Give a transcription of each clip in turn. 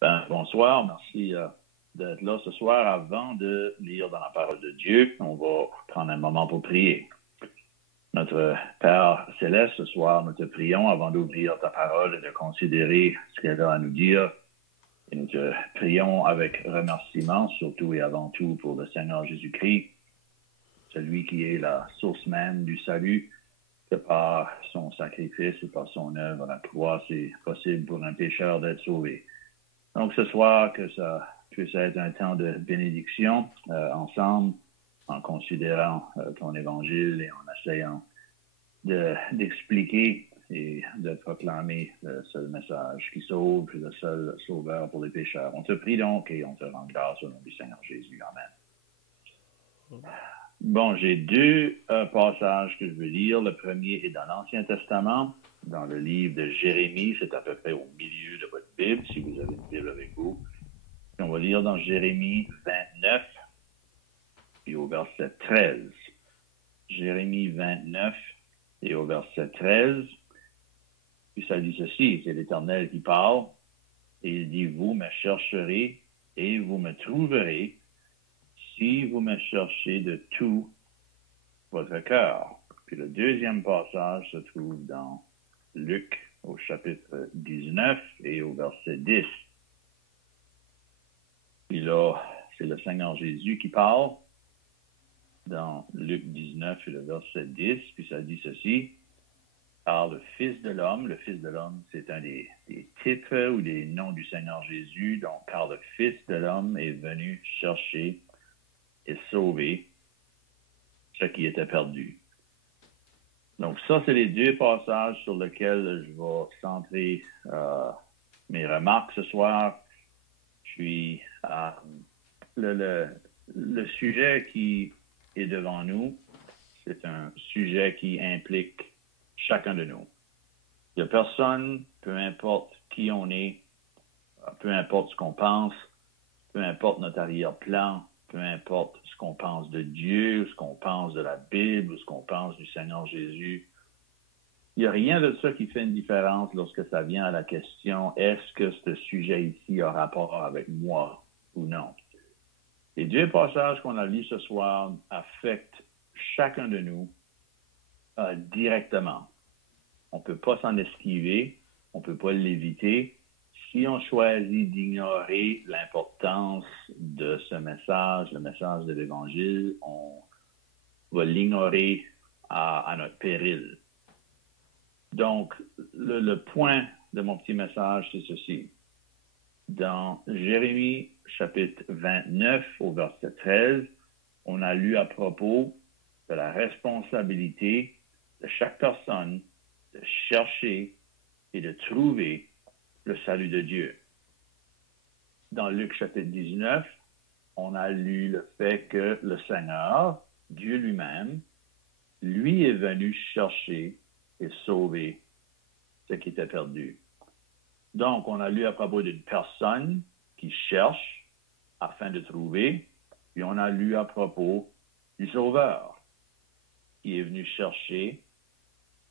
Bonsoir, merci d'être là ce soir. Avant de lire dans la parole de Dieu, on va prendre un moment pour prier. Notre Père Céleste, ce soir, nous te prions avant d'ouvrir ta parole et de considérer ce qu'elle a à nous dire. Et nous te prions avec remerciement, surtout et avant tout pour le Seigneur Jésus-Christ, celui qui est la source même du salut, que par son sacrifice et par son œuvre à la croix, c'est possible pour un pécheur d'être sauvé. Donc ce soir, que ça puisse être un temps de bénédiction ensemble, en considérant ton évangile et en essayant d'expliquer et de proclamer le seul message qui sauve, le seul sauveur pour les pécheurs. On te prie donc et on te rend grâce au nom du Seigneur Jésus. Amen. Bon, j'ai deux passages que je veux lire. Le premier est dans l'Ancien Testament, dans le livre de Jérémie. C'est à peu près au milieu de votre Bible, si vous avez une Bible avec vous. Et on va lire dans Jérémie 29, et au verset 13. Jérémie 29, et au verset 13. Puis ça dit ceci, c'est l'Éternel qui parle, et il dit, vous me chercherez et vous me trouverez, si vous me cherchez de tout votre cœur. Puis le deuxième passage se trouve dans Luc au chapitre 19 et au verset 10. Puis là, c'est le Seigneur Jésus qui parle dans Luc 19 et le verset 10. Puis ça dit ceci, car le Fils de l'homme, c'est un des titres ou des noms du Seigneur Jésus. Donc, car le Fils de l'homme est venu chercher et sauver ce qui était perdu. Donc ça, c'est les deux passages sur lesquels je vais centrer mes remarques ce soir. Puis le sujet qui est devant nous, c'est un sujet qui implique chacun de nous. Il n'y a personne, peu importe qui on est, peu importe ce qu'on pense, peu importe notre arrière-plan, peu importe ce qu'on pense de Dieu, ce qu'on pense de la Bible, ou ce qu'on pense du Seigneur Jésus. Il n'y a rien de ça qui fait une différence lorsque ça vient à la question, est-ce que ce sujet ici a rapport avec moi ou non? Les deux passages qu'on a lus ce soir affectent chacun de nous directement. On ne peut pas s'en esquiver, on ne peut pas l'éviter. Si on choisit d'ignorer l'importance de ce message, le message de l'Évangile, on va l'ignorer à notre péril. Donc, le point de mon petit message, c'est ceci. Dans Jérémie, chapitre 29, au verset 13, on a lu à propos de la responsabilité de chaque personne de chercher et de trouver le salut de Dieu. Dans Luc chapitre 19, on a lu le fait que le Seigneur, Dieu lui-même, lui est venu chercher et sauver ce qui était perdu. Donc, on a lu à propos d'une personne qui cherche afin de trouver, puis on a lu à propos du Sauveur qui est venu chercher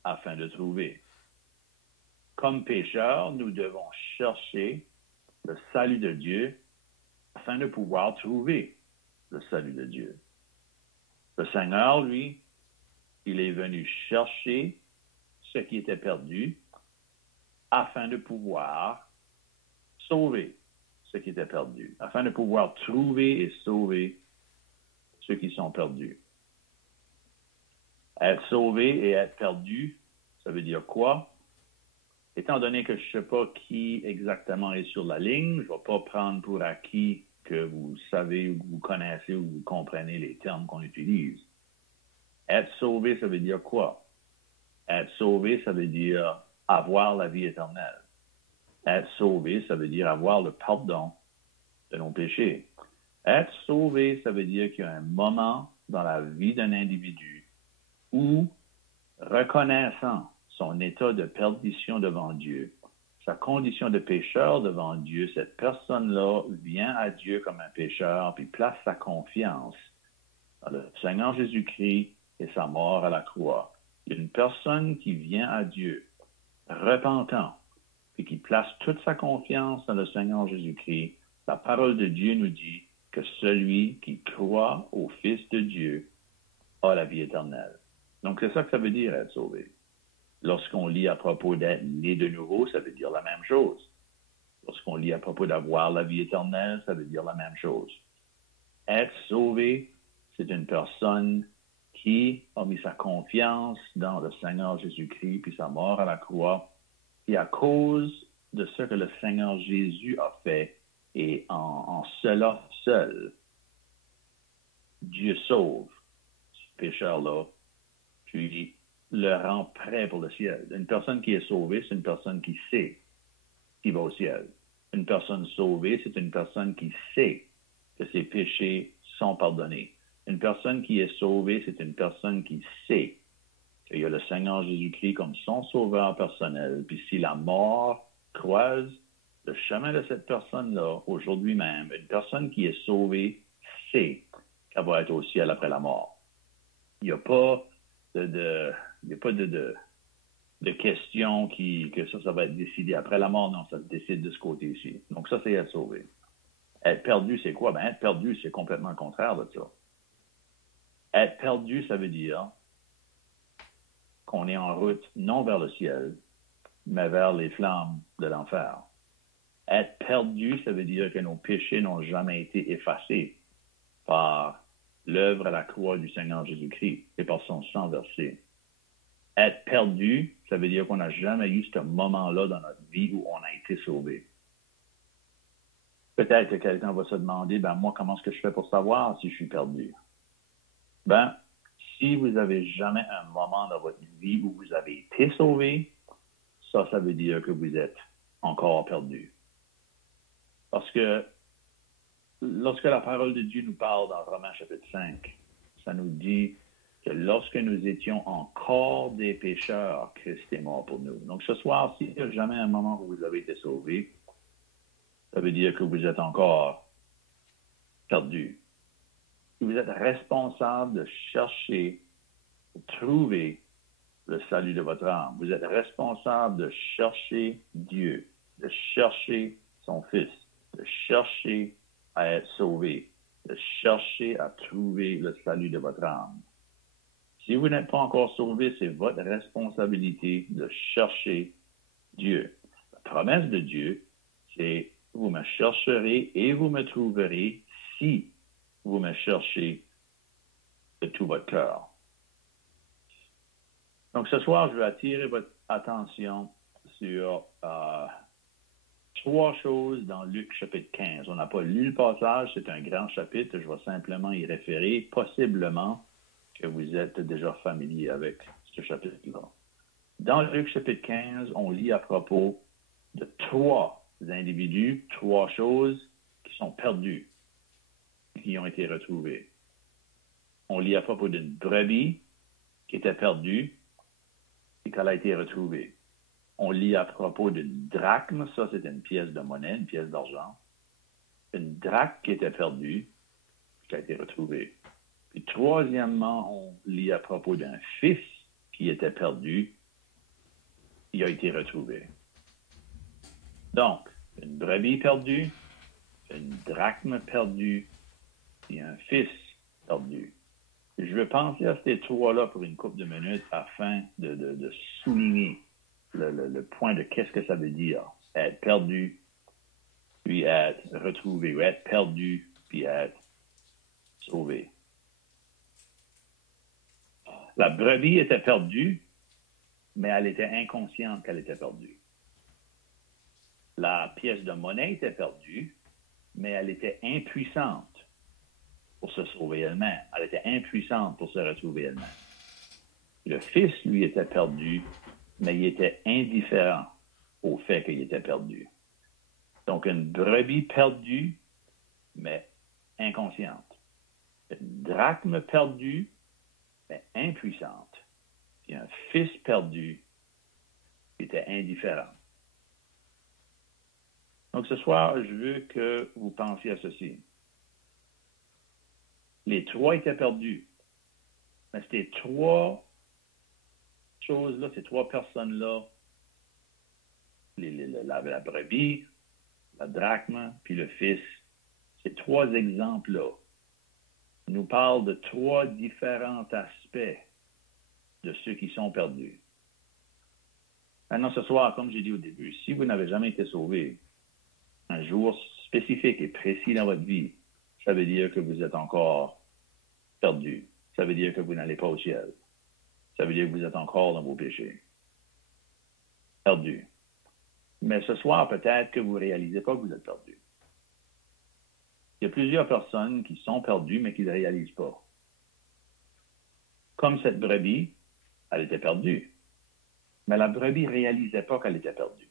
afin de trouver. Comme pécheurs, nous devons chercher le salut de Dieu afin de pouvoir trouver le salut de Dieu. Le Seigneur, lui, il est venu chercher ce qui était perdu afin de pouvoir sauver ce qui était perdu, afin de pouvoir trouver et sauver ceux qui sont perdus. Être sauvé et être perdu, ça veut dire quoi? Étant donné que je ne sais pas qui exactement est sur la ligne, je ne vais pas prendre pour acquis que vous savez, ou vous connaissez ou vous comprenez les termes qu'on utilise. Être sauvé, ça veut dire quoi? Être sauvé, ça veut dire avoir la vie éternelle. Être sauvé, ça veut dire avoir le pardon de nos péchés. Être sauvé, ça veut dire qu'il y a un moment dans la vie d'un individu où, reconnaissant son état de perdition devant Dieu, sa condition de pécheur devant Dieu, cette personne-là vient à Dieu comme un pécheur, puis place sa confiance dans le Seigneur Jésus-Christ et sa mort à la croix. Une personne qui vient à Dieu, repentant, et qui place toute sa confiance dans le Seigneur Jésus-Christ, la parole de Dieu nous dit que celui qui croit au Fils de Dieu a la vie éternelle. Donc, c'est ça que ça veut dire être sauvé. Lorsqu'on lit à propos d'être né de nouveau, ça veut dire la même chose. Lorsqu'on lit à propos d'avoir la vie éternelle, ça veut dire la même chose. Être sauvé, c'est une personne qui a mis sa confiance dans le Seigneur Jésus-Christ puis sa mort à la croix. Et à cause de ce que le Seigneur Jésus a fait, et en cela seul, Dieu sauve ce pécheur-là, puis le rend prêt pour le ciel. Une personne qui est sauvée, c'est une personne qui sait qu'il va au ciel. Une personne sauvée, c'est une personne qui sait que ses péchés sont pardonnés. Une personne qui est sauvée, c'est une personne qui sait qu'il y a le Seigneur Jésus-Christ comme son sauveur personnel. Puis si la mort croise le chemin de cette personne-là, aujourd'hui même, une personne qui est sauvée sait qu'elle va être au ciel après la mort. Il n'y a pas de question que ça va être décidé après la mort. Non, ça se décide de ce côté-ci. Donc ça, c'est être sauvé. Être perdu, c'est quoi? Ben, être perdu, c'est complètement le contraire de ça. Être perdu, ça veut dire qu'on est en route non vers le ciel, mais vers les flammes de l'enfer. Être perdu, ça veut dire que nos péchés n'ont jamais été effacés par l'œuvre à la croix du Seigneur Jésus-Christ et par son sang versé. Être perdu, ça veut dire qu'on n'a jamais eu ce moment-là dans notre vie où on a été sauvé. Peut-être que quelqu'un va se demander, ben moi, comment est-ce que je fais pour savoir si je suis perdu? Ben, si vous n'avez jamais un moment dans votre vie où vous avez été sauvé, ça veut dire que vous êtes encore perdu. Parce que lorsque la parole de Dieu nous parle dans Romains chapitre 5, ça nous dit que lorsque nous étions encore des pécheurs, Christ est mort pour nous. Donc ce soir, s'il n'y a jamais un moment où vous avez été sauvé, ça veut dire que vous êtes encore perdu. Vous êtes responsable de chercher, de trouver le salut de votre âme. Vous êtes responsable de chercher Dieu, de chercher son Fils, de chercher à être sauvé, de chercher à trouver le salut de votre âme. Si vous n'êtes pas encore sauvé, c'est votre responsabilité de chercher Dieu. La promesse de Dieu, c'est « Vous me chercherez et vous me trouverez si vous me cherchez de tout votre cœur. » Donc ce soir, je vais attirer votre attention sur trois choses dans Luc chapitre 15. On n'a pas lu le passage, c'est un grand chapitre, je vais simplement y référer, possiblement que vous êtes déjà familier avec ce chapitre-là. Dans Luc chapitre 15, on lit à propos de trois individus, trois choses qui sont perdues, qui ont été retrouvées. On lit à propos d'une brebis qui était perdue et qu'elle a été retrouvée. On lit à propos d'une drachme, ça c'est une pièce de monnaie, une pièce d'argent. Une drachme qui était perdue, qui a été retrouvée. Puis troisièmement, on lit à propos d'un fils qui était perdu, qui a été retrouvé. Donc, une brebis perdue, une drachme perdue, et un fils perdu. Je vais penser à ces trois-là pour une couple de minutes afin de souligner le point de qu'est-ce que ça veut dire, être perdu, puis être retrouvé, ou être perdu, puis être sauvé. La brebis était perdue, mais elle était inconsciente qu'elle était perdue. La pièce de monnaie était perdue, mais elle était impuissante pour se sauver elle-même. Elle était impuissante pour se retrouver elle-même. Le fils, lui, était perdu, mais il était indifférent au fait qu'il était perdu. Donc, une brebis perdue, mais inconsciente. Une drachme perdue, mais impuissante. Et un fils perdu qui était indifférent. Donc, ce soir, je veux que vous pensiez à ceci. Les trois étaient perdus. Mais ces trois choses-là, ces trois personnes-là, la brebis, la drachme, puis le fils. Ces trois exemples-là nous parlent de trois différents aspects de ceux qui sont perdus. Maintenant, ce soir, comme j'ai dit au début, si vous n'avez jamais été sauvé, un jour spécifique et précis dans votre vie, ça veut dire que vous êtes encore perdu. Ça veut dire que vous n'allez pas au ciel. Ça veut dire que vous êtes encore dans vos péchés. Perdu. Mais ce soir, peut-être que vous ne réalisez pas que vous êtes perdu. Il y a plusieurs personnes qui sont perdues, mais qui ne réalisent pas. Comme cette brebis, elle était perdue. Mais la brebis ne réalisait pas qu'elle était perdue.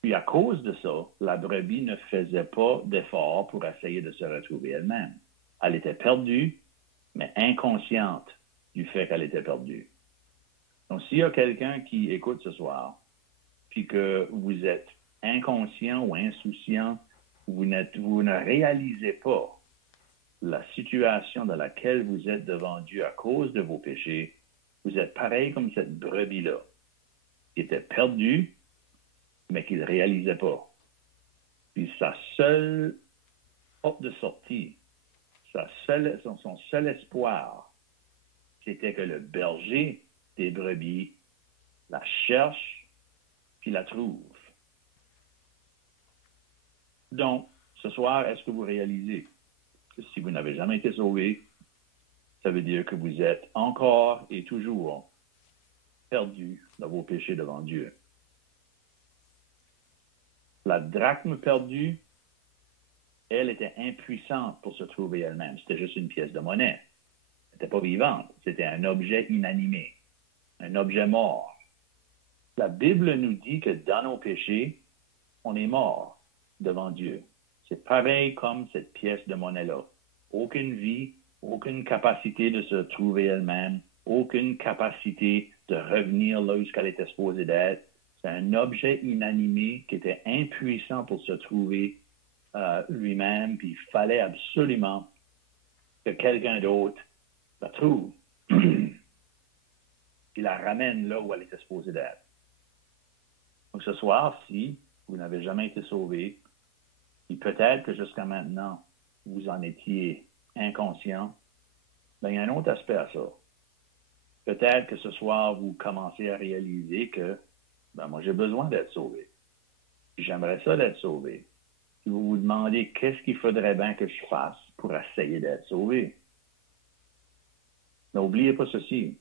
Puis à cause de ça, la brebis ne faisait pas d'effort pour essayer de se retrouver elle-même. Elle était perdue, mais inconsciente du fait qu'elle était perdue. Donc, s'il y a quelqu'un qui écoute ce soir, puis que vous êtes inconscient ou insouciant, vous ne réalisez pas la situation dans laquelle vous êtes devant Dieu à cause de vos péchés, vous êtes pareil comme cette brebis-là, qui était perdue, mais qui ne réalisait pas. Puis sa seule porte de sortie, son seul espoir, c'était que le berger des brebis la cherche puis la trouve. Donc, ce soir, est-ce que vous réalisez que si vous n'avez jamais été sauvé, ça veut dire que vous êtes encore et toujours perdu dans vos péchés devant Dieu. La drachme perdue, elle était impuissante pour se trouver elle-même. C'était juste une pièce de monnaie. Elle n'était pas vivante. C'était un objet inanimé, un objet mort. La Bible nous dit que dans nos péchés, on est mort devant Dieu. C'est pareil comme cette pièce de monnaie-là. Aucune vie, aucune capacité de se trouver elle-même, aucune capacité de revenir là où elle était supposée d'être. C'est un objet inanimé qui était impuissant pour se trouver lui-même, puis il fallait absolument que quelqu'un d'autre la trouve. Il la ramène là où elle était supposée d'être. Donc ce soir, si vous n'avez jamais été sauvé, et peut-être que jusqu'à maintenant, vous en étiez inconscient, bien, il y a un autre aspect à ça. Peut-être que ce soir, vous commencez à réaliser que moi, j'ai besoin d'être sauvé. J'aimerais ça d'être sauvé. Si vous vous demandez qu'est-ce qu'il faudrait bien que je fasse pour essayer d'être sauvé. N'oubliez pas ceci,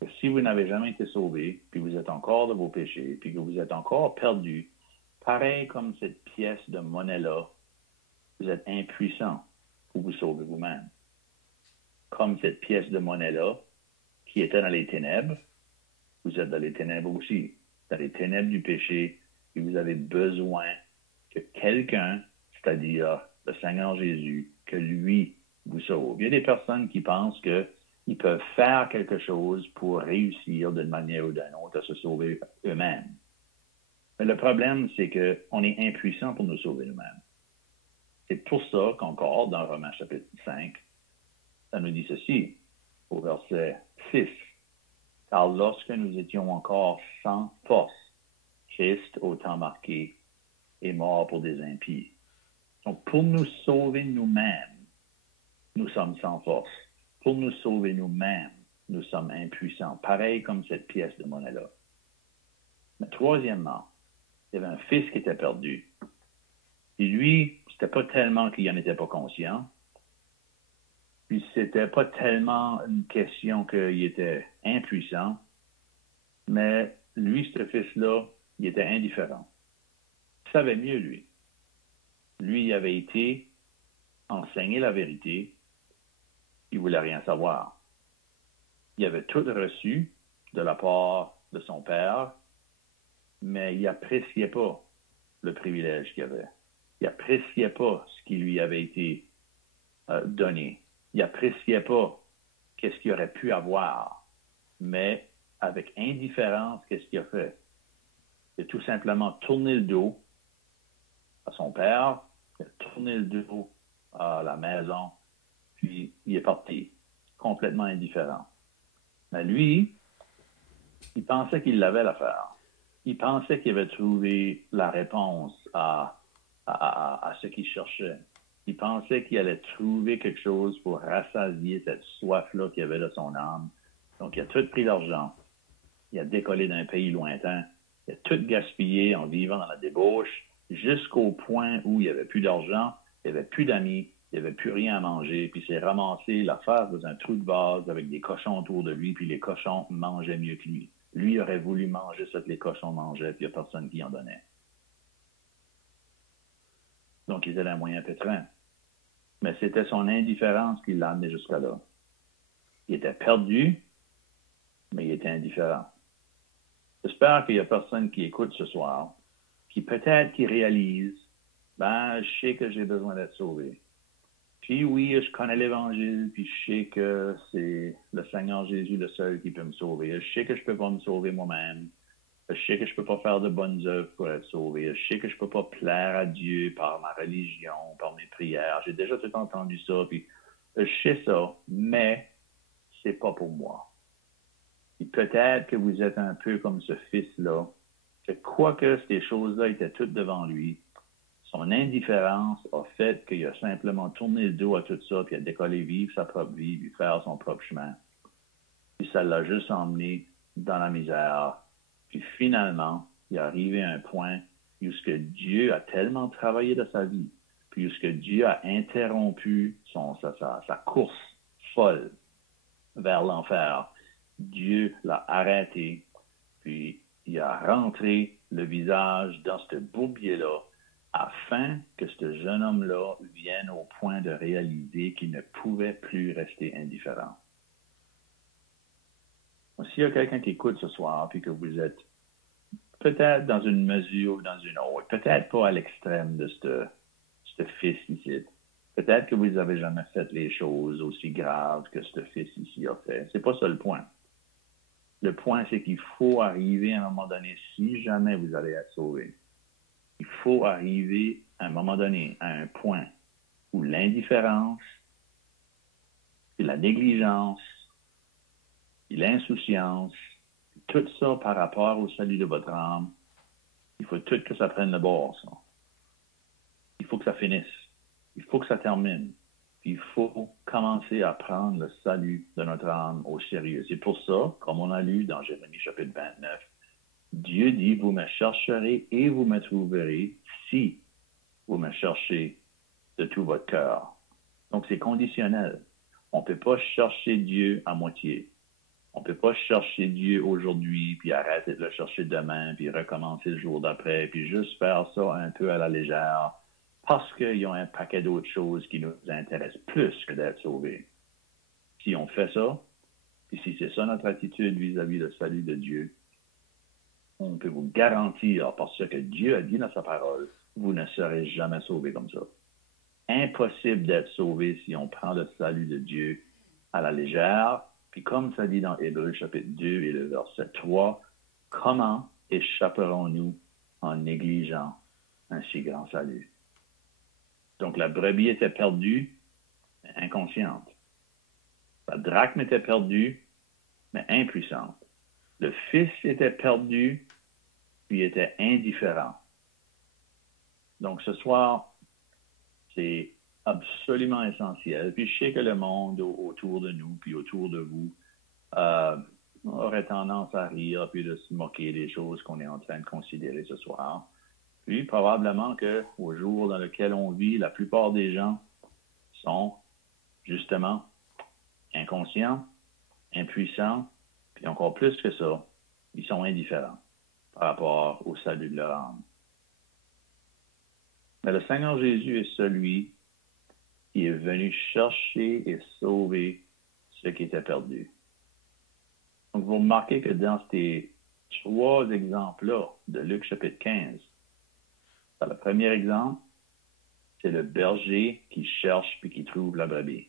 que si vous n'avez jamais été sauvé, puis vous êtes encore de vos péchés, puis que vous êtes encore perdu, pareil comme cette pièce de monnaie-là, vous êtes impuissant pour vous sauver vous-même. Comme cette pièce de monnaie-là, qui était dans les ténèbres, vous êtes dans les ténèbres aussi, dans les ténèbres du péché, et vous avez besoin que quelqu'un, c'est-à-dire le Seigneur Jésus, que lui vous sauve. Il y a des personnes qui pensent qu'ils peuvent faire quelque chose pour réussir d'une manière ou d'une autre à se sauver eux-mêmes. Mais le problème, c'est qu'on est impuissant pour nous sauver nous-mêmes. C'est pour ça qu'encore, dans Romains chapitre 5, ça nous dit ceci, au verset 6. Car lorsque nous étions encore sans force, Christ, au temps marqué, est mort pour des impies. Donc, pour nous sauver nous-mêmes, nous sommes sans force. Pour nous sauver nous-mêmes, nous sommes impuissants. Pareil comme cette pièce de monnaie-là. Mais troisièmement, il y avait un fils qui était perdu. Et lui, c'était pas tellement qu'il n'en était pas conscient. Puis c'était pas tellement une question qu'il était impuissant. Mais lui, ce fils-là, il était indifférent. Il savait mieux, lui. Lui, il avait été enseigné la vérité. Il voulait rien savoir. Il avait tout reçu de la part de son père, mais il n'appréciait pas le privilège qu'il avait. Il n'appréciait pas ce qui lui avait été donné. Il n'appréciait pas qu'est-ce qu'il aurait pu avoir. Mais avec indifférence, qu'est-ce qu'il a fait? Il a tout simplement tourné le dos à son père, il a tourné le dos à la maison, puis il est parti, complètement indifférent. Mais lui, il pensait qu'il l'avait l'affaire. il pensait qu'il avait trouvé la réponse à ce qu'il cherchait. Il pensait qu'il allait trouver quelque chose pour rassasier cette soif-là qu'il avait de son âme. Donc, il a tout pris l'argent. Il a décollé d'un pays lointain. Il a tout gaspillé en vivant dans la débauche jusqu'au point où il n'y avait plus d'argent, il n'y avait plus d'amis, il n'y avait plus rien à manger. Puis il s'est ramassé la face dans un trou de vase avec des cochons autour de lui, puis les cochons mangeaient mieux que lui. Lui aurait voulu manger ce que les cochons mangeaient, puis il n'y a personne qui en donnait. Donc, il était un moyen pétrin. Mais c'était son indifférence qui l'a amené jusqu'à là. Il était perdu, mais il était indifférent. J'espère qu'il n'y a personne qui écoute ce soir, qui peut-être qui réalise, je sais que j'ai besoin d'être sauvé. Puis oui, je connais l'Évangile, puis je sais que c'est le Seigneur Jésus le seul qui peut me sauver. Je sais que je ne peux pas me sauver moi-même. Je sais que je ne peux pas faire de bonnes œuvres pour être sauvé. Je sais que je ne peux pas plaire à Dieu par ma religion, par mes prières. J'ai déjà tout entendu ça, puis je sais ça, mais c'est pas pour moi. Et peut-être que vous êtes un peu comme ce fils-là, que quoique ces choses-là étaient toutes devant lui, son indifférence a fait qu'il a simplement tourné le dos à tout ça, puis a décollé vivre sa propre vie, puis faire son propre chemin. Puis ça l'a juste emmené dans la misère. Puis finalement, il est arrivé à un point où ce que Dieu a tellement travaillé de sa vie, puis où ce que Dieu a interrompu sa course folle vers l'enfer. Dieu l'a arrêté, puis il a rentré le visage dans ce bourbier-là afin que ce jeune homme-là vienne au point de réaliser qu'il ne pouvait plus rester indifférent. S'il y a quelqu'un qui écoute ce soir, puis que vous êtes peut-être dans une mesure ou dans une autre, peut-être pas à l'extrême de ce fils ici, peut-être que vous n'avez jamais fait les choses aussi graves que ce fils ici a fait. C'est pas ça le point. Le point, c'est qu'il faut arriver à un moment donné, si jamais vous allez être sauvé, il faut arriver à un moment donné à un point où l'indifférence, et la négligence, et l'insouciance, tout ça par rapport au salut de votre âme, il faut tout que ça prenne le bord, ça. Il faut que ça finisse. Il faut que ça termine. Il faut commencer à prendre le salut de notre âme au sérieux. C'est pour ça, comme on a lu dans Jérémie chapitre 29, Dieu dit, vous me chercherez et vous me trouverez si vous me cherchez de tout votre cœur. Donc, c'est conditionnel. On ne peut pas chercher Dieu à moitié. On ne peut pas chercher Dieu aujourd'hui, puis arrêter de le chercher demain, puis recommencer le jour d'après, puis juste faire ça un peu à la légère, parce qu'il y a un paquet d'autres choses qui nous intéressent plus que d'être sauvés. Si on fait ça, et si c'est ça notre attitude vis-à-vis du salut de Dieu, on peut vous garantir, par ce que Dieu a dit dans sa parole, vous ne serez jamais sauvés comme ça. Impossible d'être sauvé si on prend le salut de Dieu à la légère. Puis comme ça dit dans Hébreux chapitre 2 et le verset 3, comment échapperons-nous en négligeant un si grand salut? Donc la brebis était perdue, mais inconsciente. La drachme était perdue, mais impuissante. Le fils était perdu, puis était indifférent. Donc ce soir, c'est absolument essentiel. Puis je sais que le monde autour de nous, puis autour de vous, aurait tendance à rire, puis de se moquer des choses qu'on est en train de considérer ce soir. Puis probablement qu'au jour dans lequel on vit, la plupart des gens sont justement inconscients, impuissants, puis encore plus que ça, ils sont indifférents par rapport au salut de leur âme. Mais le Seigneur Jésus est celui qui est venu chercher et sauver ceux qui étaient perdus. Donc, vous remarquez que dans ces trois exemples-là de Luc chapitre 15, le premier exemple, c'est le berger qui cherche puis qui trouve la brebis.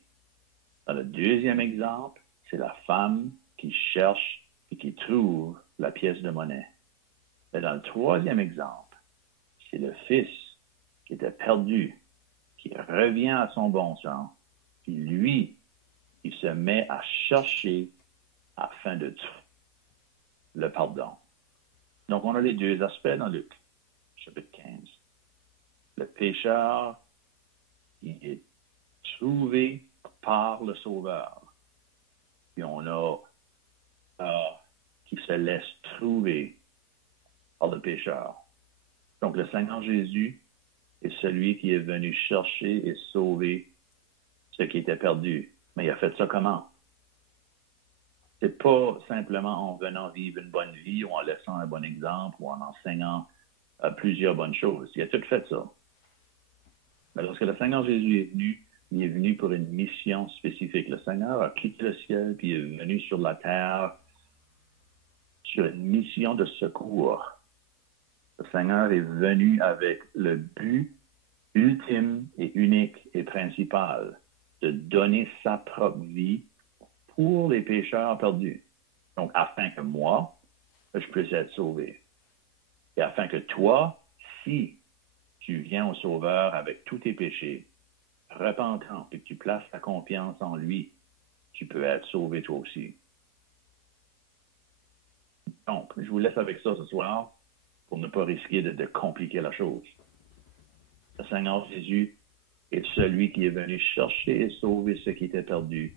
Dans le deuxième exemple, c'est la femme qui cherche et qui trouve la pièce de monnaie. Et dans le troisième exemple, c'est le fils qui était perdu, qui revient à son bon sens, puis lui, il se met à chercher afin de trouver le pardon. Donc, on a les deux aspects dans Luc, chapitre 15. Le pécheur qui est trouvé par le Sauveur. Puis on a qui se laisse trouver par le pécheur. Donc, le Seigneur Jésus est celui qui est venu chercher et sauver ce qui était perdu. Mais il a fait ça comment? C'est pas simplement en venant vivre une bonne vie ou en laissant un bon exemple ou en enseignant plusieurs bonnes choses. Il a tout fait ça. Mais lorsque le Seigneur Jésus est venu, il est venu pour une mission spécifique. Le Seigneur a quitté le ciel puis est venu sur la terre sur une mission de secours. Le Seigneur est venu avec le but ultime et unique et principal de donner sa propre vie pour les pécheurs perdus. Donc, afin que moi, je puisse être sauvé. Et afin que toi, si tu viens au Sauveur avec tous tes péchés, repentant et que tu places ta confiance en lui, tu peux être sauvé toi aussi. Donc, je vous laisse avec ça ce soir pour ne pas risquer de compliquer la chose. Le Seigneur Jésus est celui qui est venu chercher et sauver ce qui était perdu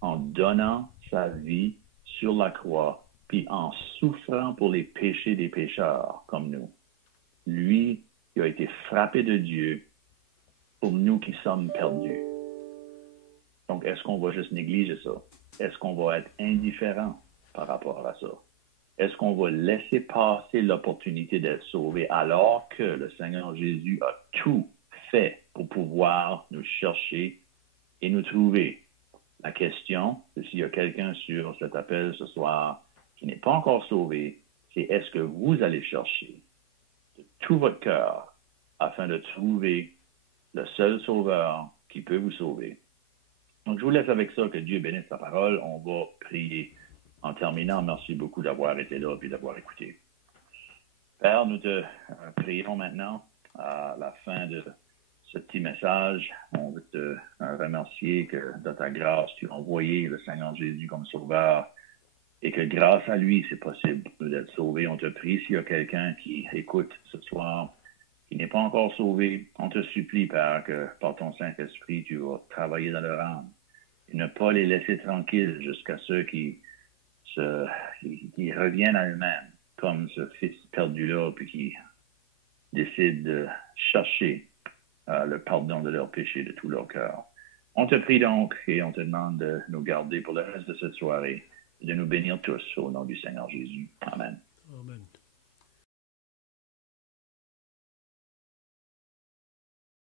en donnant sa vie sur la croix, puis en souffrant pour les péchés des pécheurs comme nous. Lui qui a été frappé de Dieu pour nous qui sommes perdus. Donc, est-ce qu'on va juste négliger ça? Est-ce qu'on va être indifférent par rapport à ça? Est-ce qu'on va laisser passer l'opportunité d'être sauvé alors que le Seigneur Jésus a tout fait pour pouvoir nous chercher et nous trouver? La question, c'est s'il y a quelqu'un sur cet appel ce soir qui n'est pas encore sauvé, c'est est-ce que vous allez chercher de tout votre cœur afin de trouver le seul sauveur qui peut vous sauver? Donc, je vous laisse avec ça, que Dieu bénisse sa parole. On va prier. En terminant, merci beaucoup d'avoir été là et d'avoir écouté. Père, nous te prions maintenant à la fin de ce petit message. On veut te remercier que dans ta grâce, tu as envoyé le Seigneur Jésus comme sauveur et que grâce à lui, c'est possible pour nous d'être sauvés. On te prie s'il y a quelqu'un qui écoute ce soir, qui n'est pas encore sauvé, on te supplie, Père, que par ton Saint-Esprit, tu vas travailler dans leur âme et ne pas les laisser tranquilles jusqu'à ceux qui reviennent à eux-mêmes, comme ce fils perdu-là, puis qui décident de chercher le pardon de leurs péchés de tout leur cœur. On te prie donc et on te demande de nous garder pour le reste de cette soirée et de nous bénir tous au nom du Seigneur Jésus. Amen.